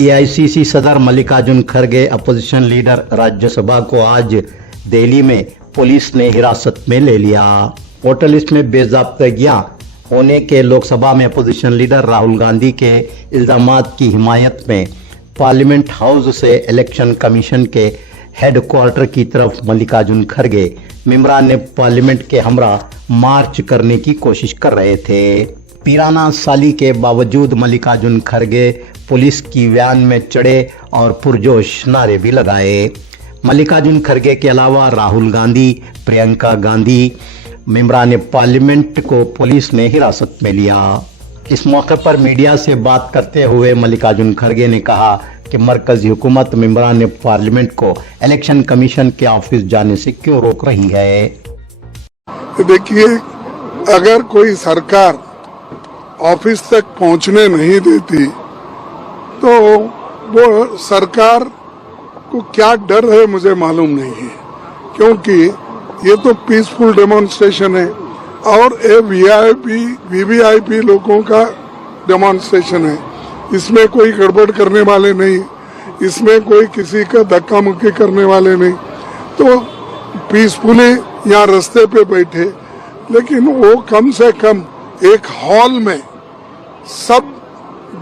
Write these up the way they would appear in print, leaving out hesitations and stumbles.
AICC सदर मल्लिकार्जुन खड़गे opposition leader Rajya Sabha को आज दिल्ली में पुलिस ने हिरासत में ले लिया। वोटर लिस्ट में बेज़ाब्तगियां होने के लोकसभा में अपोजिशन लीडर राहुल गांधी के इल्जामात की हिमायत में पार्लियामेंट हाउस से इलेक्शन कमीशन के हेडक्वार्टर की तरफ मल्लिकार्जुन खड़गे मेंबरान ने पार्लियामेंट के हमरा मार्च करने की कोशिश कर रहे थे। पीराना साली के बावजूद मल्लिकार्जुन खड़गे पुलिस की वैन में चढ़े और पुरजोश नारे भी लगाए। मल्लिकार्जुन खड़गे के अलावा राहुल गांधी, प्रियंका गांधी मेंबरान पार्लियामेंट को पुलिस ने हिरासत में लिया। इस मौके पर मीडिया से बात करते हुए मल्लिकार्जुन खड़गे ने कहा कि मरकजी हुकूमत मेंबरान पार्लियामेंट को इलेक्शन कमीशन के ऑफिस जाने से क्यों रोक रही है। देखिए, अगर कोई सरकार ऑफिस तक पहुंचने नहीं देती तो वो सरकार को क्या डर है मुझे मालूम नहीं है, क्योंकि ये तो पीसफुल डेमोन्स्ट्रेशन है और ये वीवीआईपी लोगों का डेमोन्स्ट्रेशन है। इसमें कोई गड़बड़ करने वाले नहीं, इसमें कोई किसी का धक्का मुक्की करने वाले नहीं, तो पीसफुली यहाँ रास्ते पे बैठे, लेकिन वो कम से कम एक हॉल में सब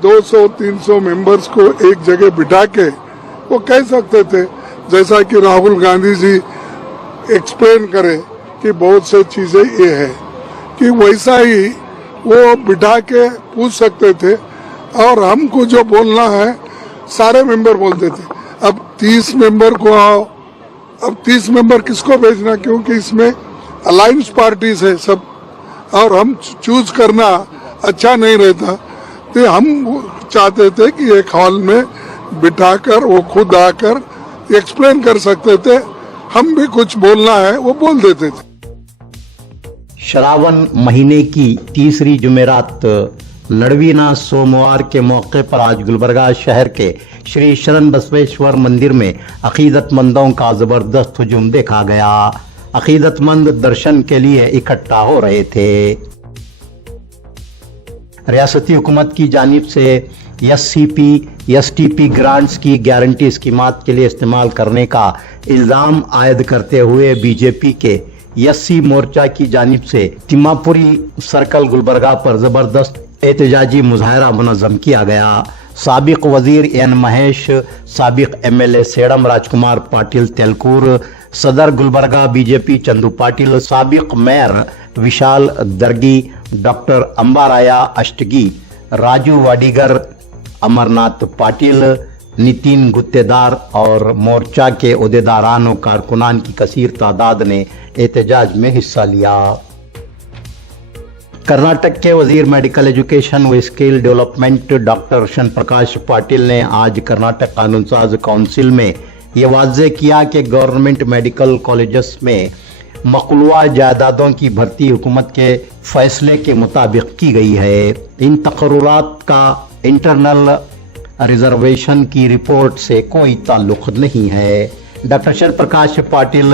200-300 मेंबर्स को एक जगह बिठा के वो कह सकते थे, जैसा कि राहुल गांधी जी एक्सप्लेन करे कि बहुत से चीजें ये है कि वैसा ही वो बिठा के पूछ सकते थे और हमको जो बोलना है सारे मेंबर बोलते थे। अब 30 मेंबर को आओ, अब 30 मेंबर किसको भेजना, क्योंकि इसमें अलायंस पार्टीज है सब और हम चूज करना अच्छा नहीं रहता, तो हम चाहते थे कि एक हॉल में बिठाकर वो खुद आकर एक्सप्लेन कर सकते थे, हम भी कुछ बोलना है वो बोल देते थे। श्रावण महीने की तीसरी जुमेरात लड़वीना सोमवार के मौके पर आज गुलबर्गा शहर के श्री शरण बसवेश्वर मंदिर में अकीदतमंदों का जबरदस्त हुजूम देखा गया। अकीदतमंद दर्शन के लिए इकट्ठा हो रहे थे। रियासती हुकूमत की जानिब से एसटीपी ग्रांट्स की गारंटी स्कीमात के लिए इस्तेमाल करने का इल्ज़ाम आयद करते हुए बीजेपी के एससी मोर्चा की जानिब से तिम्मापुरी सर्कल गुलबर्गा पर जबरदस्त एहतजाजी मुजाहरा मुनज़्ज़म किया गया। साबिक वजीर एन महेश, साबिक एमएलए सेडम राजकुमार पाटिल तेलकूर, सदर गुलबर्गा बीजेपी चंदू पाटिल, साबिक मेयर विशाल दर्गी, डॉक्टर अंबाराया अष्टगी, राजू वाडीगर, अमरनाथ पाटिल, नितिन गुत्तेदार और मोर्चा के उहदेदारान और कारकुनान की कसीर तादाद ने एहतजाज में हिस्सा लिया। कर्नाटक के वजीर मेडिकल एजुकेशन व स्किल डेवलपमेंट डॉक्टर रोशन प्रकाश पाटिल ने आज कर्नाटक कानून साज काउंसिल में ये वाज़ेह किया कि गवर्नमेंट मेडिकल कॉलेजेस में मखलूआ जायदादों की भर्ती हुकूमत के फैसले के मुताबिक की गई है। इन तकर्रुरात का इंटरनल रिजर्वेशन की रिपोर्ट से कोई ताल्लुक नहीं है। डॉक्टर शरण प्रकाश पाटिल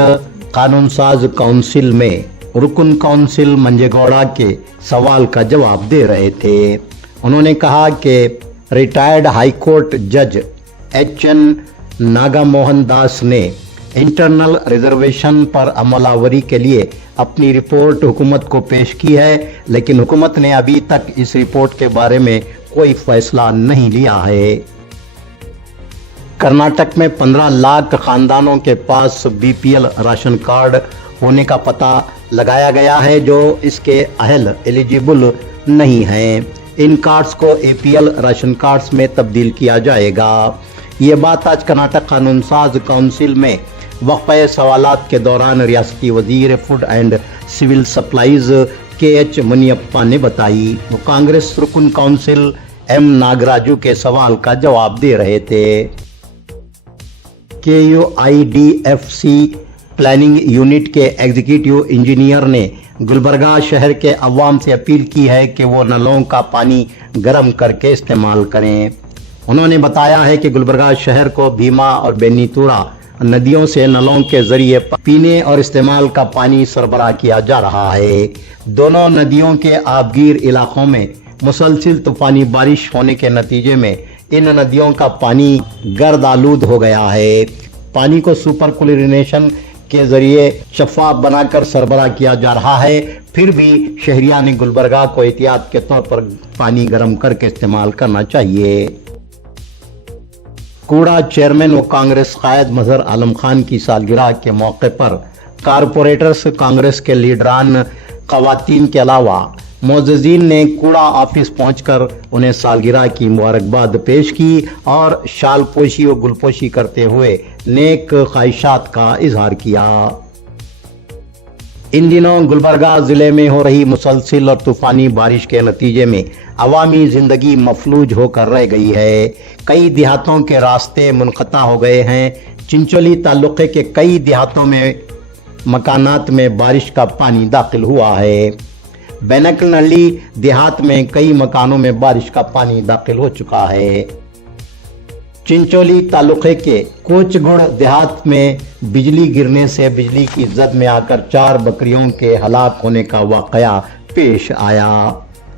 कानून साज काउंसिल में रुकन काउंसिल मंजेगौड़ा के सवाल का जवाब दे रहे थे। उन्होंने कहा कि रिटायर्ड हाईकोर्ट जज एचएन नागामोहन दास ने इंटरनल रिजर्वेशन पर अमलावरी के लिए अपनी रिपोर्ट हुकूमत को पेश की है, लेकिन हुकूमत ने अभी तक इस रिपोर्ट के बारे में कोई फैसला नहीं लिया है। कर्नाटक में 15 लाख खानदानों के पास बीपीएल राशन कार्ड होने का पता लगाया गया है जो इसके अहल एलिजिबल नहीं हैं। इन कार्ड्स को एपीएल राशन कार्ड्स में तब्दील किया जाएगा। ये बात आज कर्नाटक कानून साज काउंसिल में वक्फे सवालात के दौरान रियासती वजीर food and civil supplies KH Muniyappa ने बताई। वो कांग्रेस रुकन काउंसिल M नागराजू के सवाल का जवाब दे रहे थे। KUIDFC प्लानिंग यूनिट के एग्जीक्यूटिव इंजीनियर ने गुलबर्गा शहर के अवाम से अपील की है कि वो नलों का पानी गर्म करके इस्तेमाल करें। उन्होंने बताया है कि गुलबर्गा शहर को भीमा और बेनीतुरा नदियों से नलों के जरिए पीने और इस्तेमाल का पानी सरबराह किया जा रहा है। दोनों नदियों के आबगीर इलाकों में मुसलसल तूफानी बारिश होने के नतीजे में इन नदियों का पानी गर्द आलूद हो गया है। पानी को सुपर क्लोरिनेशन के जरिए शफाफ बनाकर सरबराह किया जा रहा है, फिर भी शहरिया ने गुलबर्गा को एहतियात के तौर पर पानी गर्म करके इस्तेमाल करना चाहिए। कूड़ा चेयरमैन व कांग्रेस कायद मजहर आलम खान की सालगिरह के मौके पर कारपोरेटर्स कांग्रेस के लीडरान खवातीन के अलावा मोअज़्ज़िज़ीन ने कूड़ा ऑफिस पहुंचकर उन्हें सालगिरह की मुबारकबाद पेश की और शाल पोशी व गुलपोशी करते हुए नेक ख्वाहिशात का इजहार किया। इन दिनों गुलबर्गा जिले में हो रही मुसलसल और तूफानी बारिश के नतीजे में अवामी जिंदगी मफलूज होकर रह गई है। कई देहातों के रास्ते मुनक़ता हो गए हैं। चिंचोली तालुके के कई देहातों में मकानात में बारिश का पानी दाखिल हुआ है। बैनकनहल्ली देहात में कई मकानों में बारिश का पानी दाखिल हो चुका है। चिंचोली तालुके के कोचगुड़ देहात में बिजली गिरने से बिजली की जद में आकर 4 बकरियों के हलाक होने का वाकया पेश आया।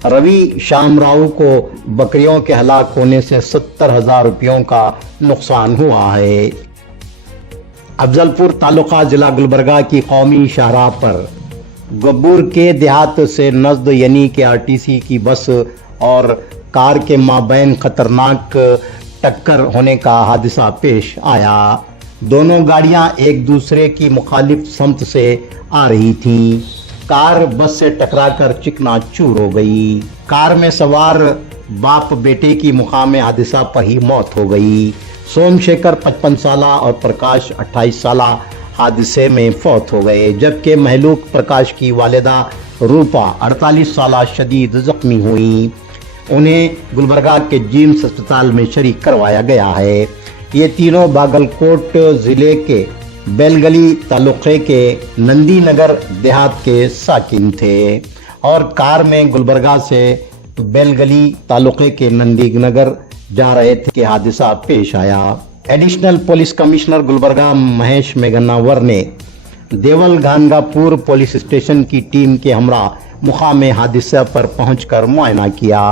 रवि शामराव को बकरियों के हलाक होने से 70,000 रुपयों का नुकसान हुआ है। अफजलपुर तालुका जिला गुलबर्गा की कौमी शाहराह पर गब्बूर के देहात से नजद यानी के आरटीसी की बस और कार के माबैन खतरनाक टक्कर होने का हादसा पेश आया। दोनों गाड़ियां एक दूसरे की मुखालिफ समत से आ रही थीं। कार बस से टकराकर चिकनाचूर हो गई। कार में सवार बाप बेटे की मुकाम हादसा पर ही मौत हो गई। सोमशेखर 55 साल और प्रकाश 28 साल हादसे में फौत हो गए, जबकि महलूक प्रकाश की वालिदा रूपा 48 साल शदीद जख्मी हुई। उन्हें गुलबर्गा के जिम्स अस्पताल में शरीक करवाया गया है। ये तीनों बागलकोट जिले के बेलगली तालुके के नंदी नगर देहात के साकिन थे और कार में गुलबर्गा से बेलगली तालुके के नंदी नगर जा रहे थे कि हादसा पेश आया। Additional police commissioner Gulbarga Mahesh Meghannavar ने देवल गानगापुर पुलिस स्टेशन की टीम के हमरा मुकाम हादसा पर पहुंचकर मुआयना किया।